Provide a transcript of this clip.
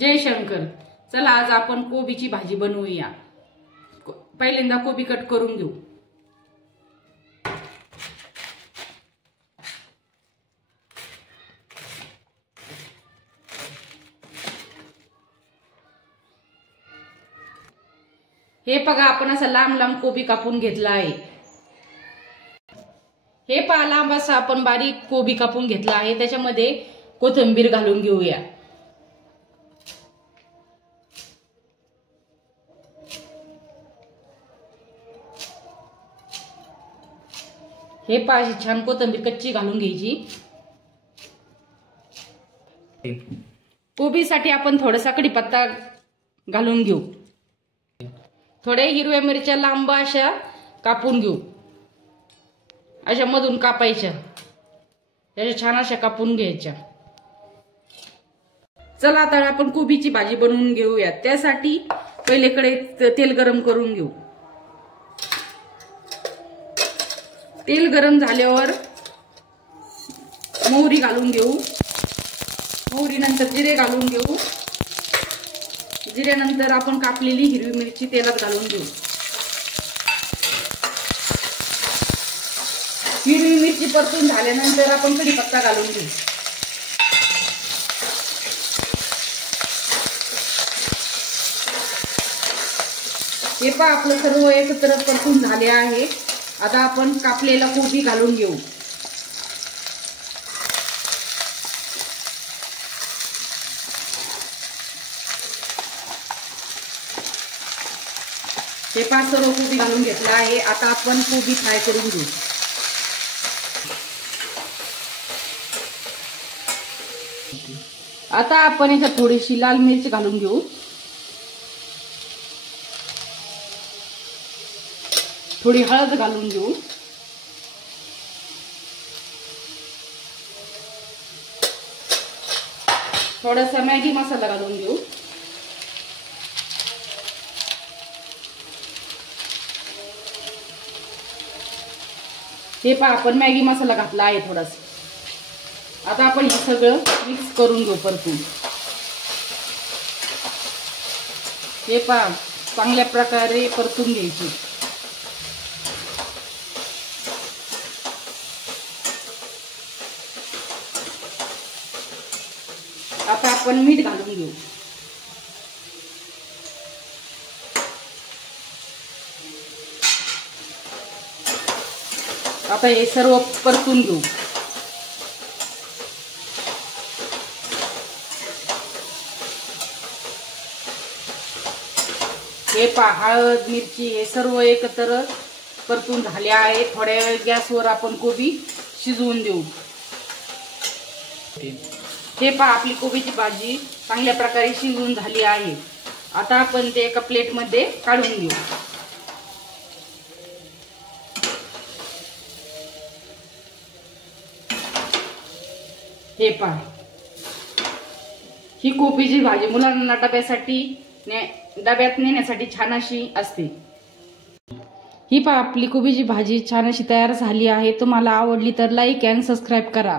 जय शंकर। चला आज आपण कोबीची भाजी बनवूया। पहिल्यांदा कोबी कट करून घेऊ। हे बघा आपण असा लांब लांब कोबी कापून घेतला आहे। हे पहा लांब असा आपण बारीक कोबी कापून घेतला आहे। त्याच्यामध्ये कोथिंबीर घालून घेऊया। हे पहा छान कोथिंबीर कच्ची घालून घ्यायची। कोबीसाठी आपण थोडासा कढीपत्ता घालून घेऊ। थोड्या हिरव्या मिरच्या लांब अशा कापून घेऊ। अशा मधून कापायच्या, अशा छान अशा कापून घ्यायच्या। चला आता आपण कोबीची भाजी बनवून घेऊया। त्यासाठी पहिले कढईत तेल गरम करून घेऊ। तेल गरम झाल्यावर मोहरी घालून घेऊ। मोहरी नंतर जिरे घालून घेऊ। जिऱ्यानंतर आपण कापलेली हिरवी मिरची तेलात घालून घेऊ। हिरवी मिरची परतून झाल्यानंतर आपण कढीपत्ता घालून घेऊ। हे पहा आपलं सर्व एकत्र परतून झाले आहे। आता आपण कापलेला कोबी घालून घेऊ। हे पहा सर्व कोबी घालून घेतला आहे। आता आपण कोबी फ्राय करून घेऊ। आता आपण याच्यात थोडीशी लाल मिरची घालून घेऊ। थोडी हळद घालून घेऊ। थोडासा मॅगी मसाला घालून घेऊ। हे पहा आपण मॅगी मसाला घातला आहे थोडासा। आता आपण हे सगळं मिक्स करून घेऊ परतून। हे पहा चांगल्या प्रकारे परतून घ्यायची। आता आपण मीठ घालून घेऊ। आता हे सर्व परतून घेऊ। हे पहा हळद मिरची हे सर्व एकत्र परतून झाले आहे। थोड्या वेळ गॅसवर आपण कोबी शिजवून देऊ। हे पहा आपली कोबीची भाजी चांगल्या प्रकारे शिजवून झाली आहे। आता आपण ते एका प्लेट मध्ये काढून घेऊ। हे पहा ही कोबीची भाजी मुलांना डब्यात नेण्यासाठी छान अशी असते। ही पहा आपली कोबीची भाजी छान अशी तयार झाली आहे। तुम्हाला आवडली तर लाईक अँड सबस्क्राईब करा।